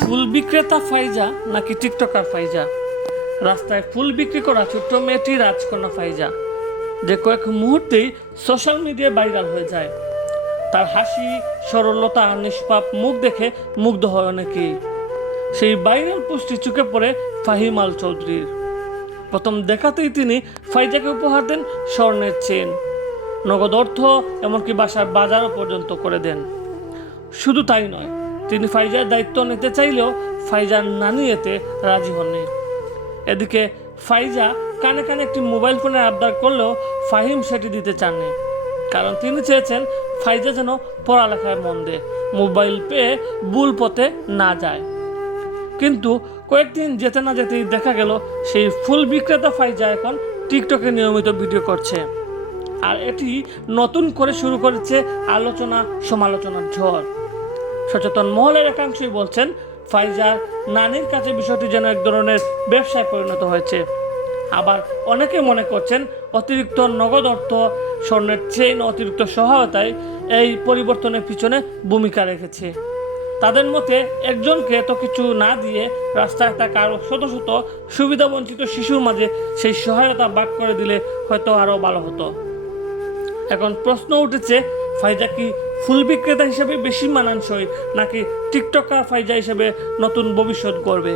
ফুল বিক্রেতা ফাইজা নাকি টিকটকার ফাইজা? রাস্তায় ফুল বিক্রি করা ছোট্ট মেয়েটি রাজকন্যা ফাইজা, যে কয়েক মুহূর্তেই সোশ্যাল মিডিয়ায় ভাইরাল হয়ে যায়। তার হাসি, সরলতা আর নিষ্পাপ মুখ দেখে মুগ্ধ হয় অনেকেই। সেই ভাইরাল পোস্টটি চোখে পড়ে ফাহিম আল চৌধুরীর। প্রথম দেখাতেই তিনি ফাইজাকে উপহার দেন স্বর্ণের চেন, নগদ অর্থ, এমনকি বাসার বাজারও পর্যন্ত করে দেন। শুধু তাই নয়, তিনি ফাইজার দায়িত্ব নিতে চাইলেও ফাইজার নানি এতে রাজি হননি। এদিকে ফাইজা কানে কানে একটি মোবাইল ফোনের আবদার করলেও ফাহিম সেটি দিতে চাননি, কারণ তিনি চেয়েছেন ফাইজা যেন পড়ালেখায় মন দেয়, মোবাইল পেয়ে ভুল পথে না যায়। কিন্তু কয়েকদিন যেতে না যেতেই দেখা গেল সেই ফুল বিক্রেতা ফাইজা এখন টিকটকে নিয়মিত ভিডিও করছে। আর এটি নতুন করে শুরু করেছে আলোচনা সমালোচনার ঝড়। সচেতন মহলের একাংশই বলছেন ফাইজার নানির কাছে বিষয়টি যেন এক ধরনের ব্যবসায় পরিণত হয়েছে। আবার অনেকে মনে করছেন অতিরিক্ত নগদ অর্থ, স্বর্ণের চেইন, অতিরিক্ত সহায়তায় এই পরিবর্তনের পিছনে ভূমিকা রেখেছে। তাদের মতে একজনকে এত কিছু না দিয়ে রাস্তায় থাকা আরও শত শত সুবিধাবঞ্চিত শিশুর মাঝে সেই সহায়তা ভাগ করে দিলে হয়তো আরও ভালো হতো। এখন প্রশ্ন উঠেছে, ফাইজা কি ফুল বিক্রেতা হিসেবে বেশি মানানসই, নাকি টিকটকার ফাইজা হিসেবে নতুন ভবিষ্যৎ গড়বে?